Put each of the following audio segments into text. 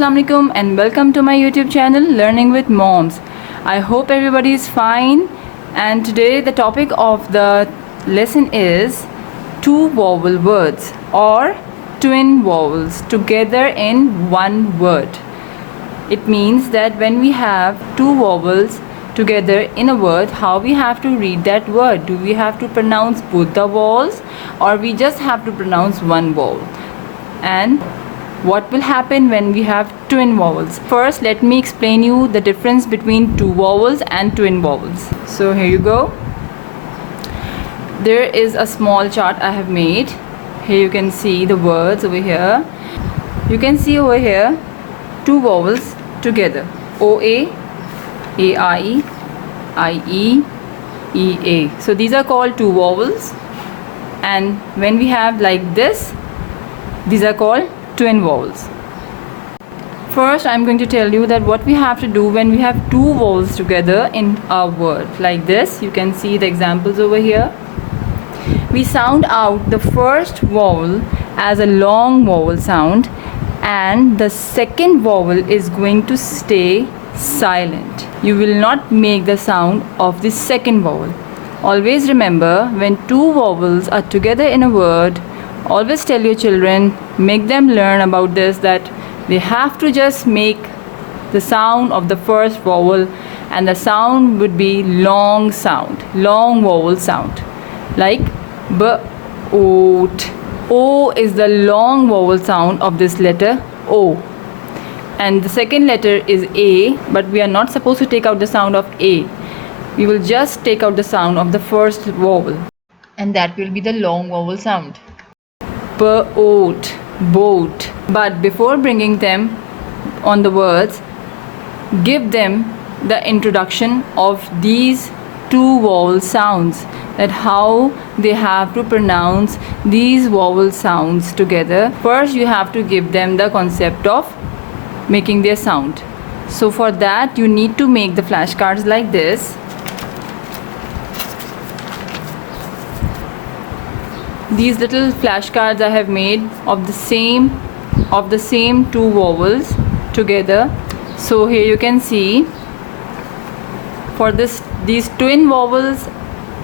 Assalamu alaikum and welcome to my YouTube channel Learning with Moms. I hope everybody is fine, and today the topic of the lesson is two vowel words or twin vowels together in one word. It means that when we have two vowels together in a word, how we have to read that word. Do we have to pronounce both the vowels or we just have to pronounce one vowel? And what will happen when we have twin vowels? First, let me explain you the difference between two vowels and twin vowels. So here you go. There is a small chart I have made. Here you can see the words over here. You can see over here two vowels together. OA, AIE, IE, EA. So these are called two vowels. And when we have like this, these are called twin vowels. First, I'm going to tell you that what we have to do when we have two vowels together in a word. Like this, you can see the examples over here. We sound out the first vowel as a long vowel sound, and the second vowel is going to stay silent. You will not make the sound of the second vowel. Always remember, when two vowels are together in a word, always tell your children, make them learn about this, that they have to just make the sound of the first vowel, and the sound would be long sound, long vowel sound, like b, o, t. O is the long vowel sound of this letter O, and the second letter is A, but we are not supposed to take out the sound of A. We will just take out the sound of the first vowel, and that will be the long vowel sound. Boat, boat. But before bringing them on the words, give them the introduction of these two vowel sounds, that how they have to pronounce these vowel sounds together. First, you have to give them the concept of making their sound. So for that, you need to make the flashcards like this. These little flashcards I have made of the same two vowels together. So here you can see, for these twin vowels,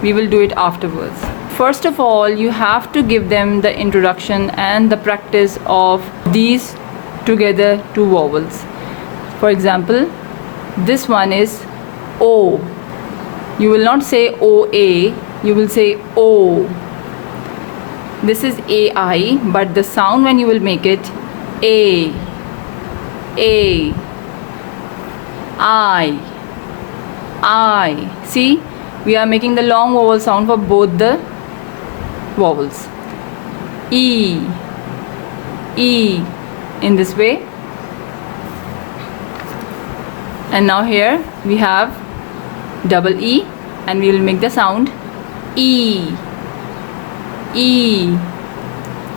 we will do it afterwards. First of all, you have to give them the introduction and the practice of these together two vowels. For example, this one is O. You will not say OA, you will say O. This is AI, but the sound when you will make it A, I. See, we are making the long vowel sound for both the vowels. E, in this way. And now here we have double E, and we will make the sound E.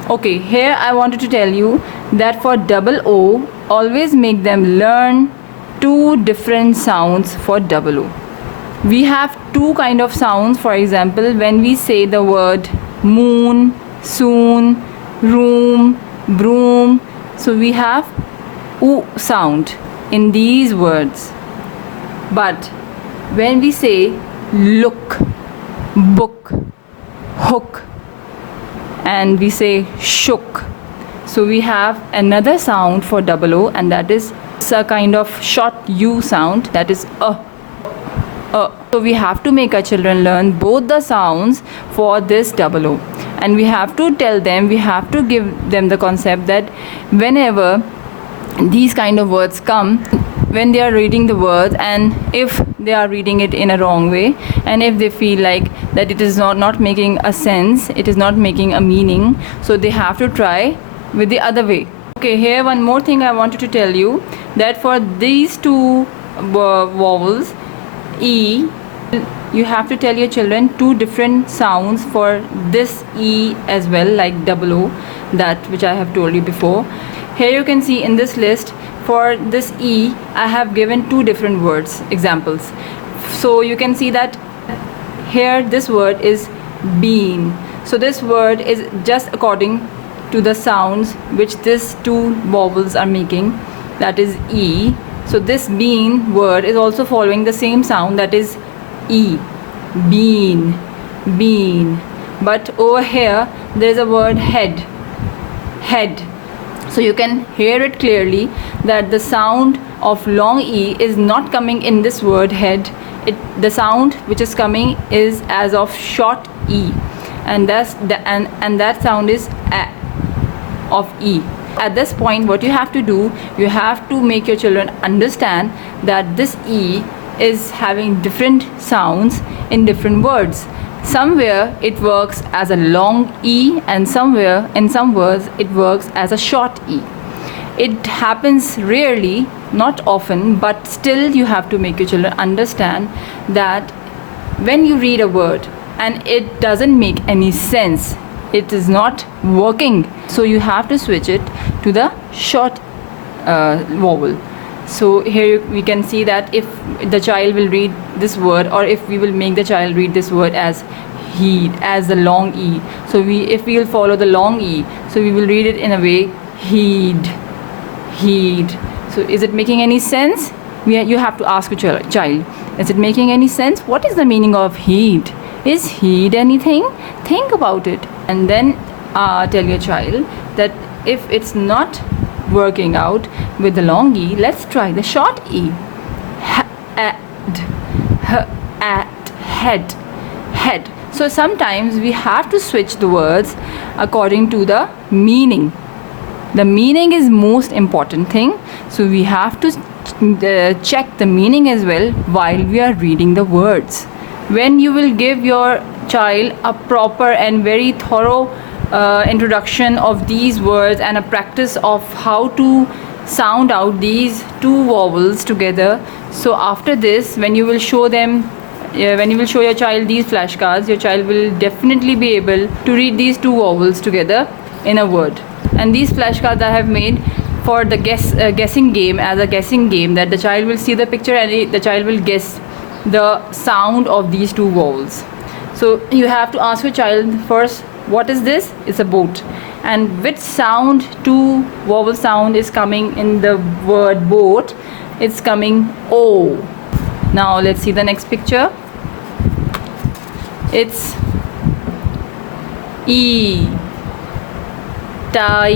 Okay, here I wanted to tell you that for double O, always make them learn two different sounds for double O. We have two kind of sounds. For example, when we say the word moon, soon, room, broom, so we have oo sound in these words. But when we say look, book, hook, and we say shook, so we have another sound for double O, and that is a kind of short U sound, that is So we have to make our children learn both the sounds for this double O, and we have to tell them, we have to give them the concept that whenever these kind of words come, when they are reading the words, and if they are reading it in a wrong way, and if they feel like that it is not making a sense, it is not making a meaning, so they have to try with the other way. Okay, here one more thing I wanted to tell you, that for these two vowels, E, you have to tell your children two different sounds for this E as well, like double O, that which I have told you before. Here you can see in this list, for this E, I have given two different words, examples. So you can see that here this word is bean. So this word is just according to the sounds which these two vowels are making. that is E. So this bean word is also following the same sound, that is E. Bean, bean. But over here there is a word head, head. So you can hear it clearly that the sound of long E is not coming in this word head. The sound which is coming is as of short E, and that sound is A of E. At this point, what you have to do, you have to make your children understand that this E is having different sounds in different words. Somewhere it works as a long E, and somewhere in some words it works as a short E. It happens rarely, not often, but still you have to make your children understand that when you read a word and it doesn't make any sense, it is not working, so you have to switch it to the short vowel. So here we can see that if the child will read this word, or if we will make the child read this word as heed, as the long E. So if we will follow the long E, so we will read it in a way heed, heed. So is it making any sense? You have to ask your child, is it making any sense? What is the meaning of heed? Is heed anything? Think about it, and then tell your child that if it's not working out with the long E, let's try the short E. At, head, head. So sometimes we have to switch the words according to the meaning. The meaning is most important thing, so we have to check the meaning as well while we are reading the words. When you will give your child a proper and very thorough introduction of these words and a practice of how to sound out these two vowels together, so after this, when you will show them when you will show your child these flashcards, your child will definitely be able to read these two vowels together in a word. And these flashcards I have made for the guessing game, as a guessing game, that the child will see the picture and the child will guess the sound of these two vowels. So you have to ask your child first, what is this? It's a boat. And which sound, two vowel sound is coming in the word boat? It's coming O. Now let's see the next picture. It's E. Tai,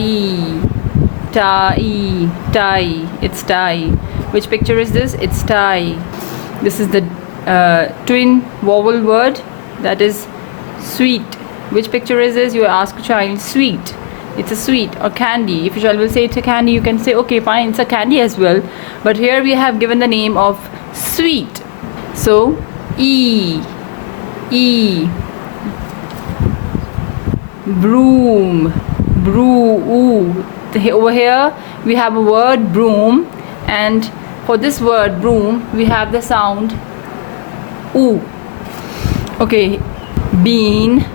tai, tai. It's tie. Which picture is this? It's tie. This is the twin vowel word, that is sweet. Which picture is this? You ask a child, sweet. It's a sweet or candy. If your child will say it's a candy, you can say okay fine, it's a candy as well, but here we have given the name of sweet. So E, E. Broom, brew. Over here we have a word broom, and for this word broom we have the sound oo. Okay, bean,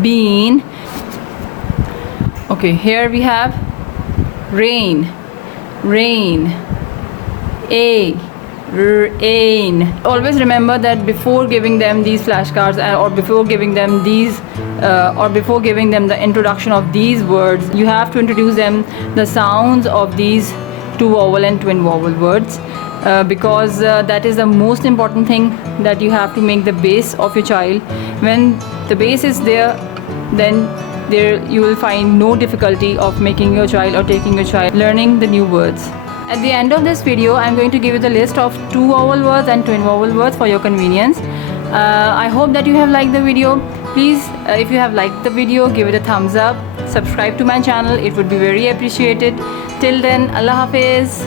bean. Okay, here we have rain, rain. A, rain. Always remember that before giving them these flashcards or before giving them these or before giving them the introduction of these words, you have to introduce them the sounds of these two vowel and twin vowel words, because that is the most important thing, that you have to make the base of your child. When the base is there, then you will find no difficulty of making your child or taking your child learning the new words. At the end of this video, I am going to give you the list of two vowel words and twin vowel words for your convenience. I hope that you have liked the video. Please, if you have liked the video, give it a thumbs up. Subscribe to my channel, it would be very appreciated. Till then, Allah Hafiz.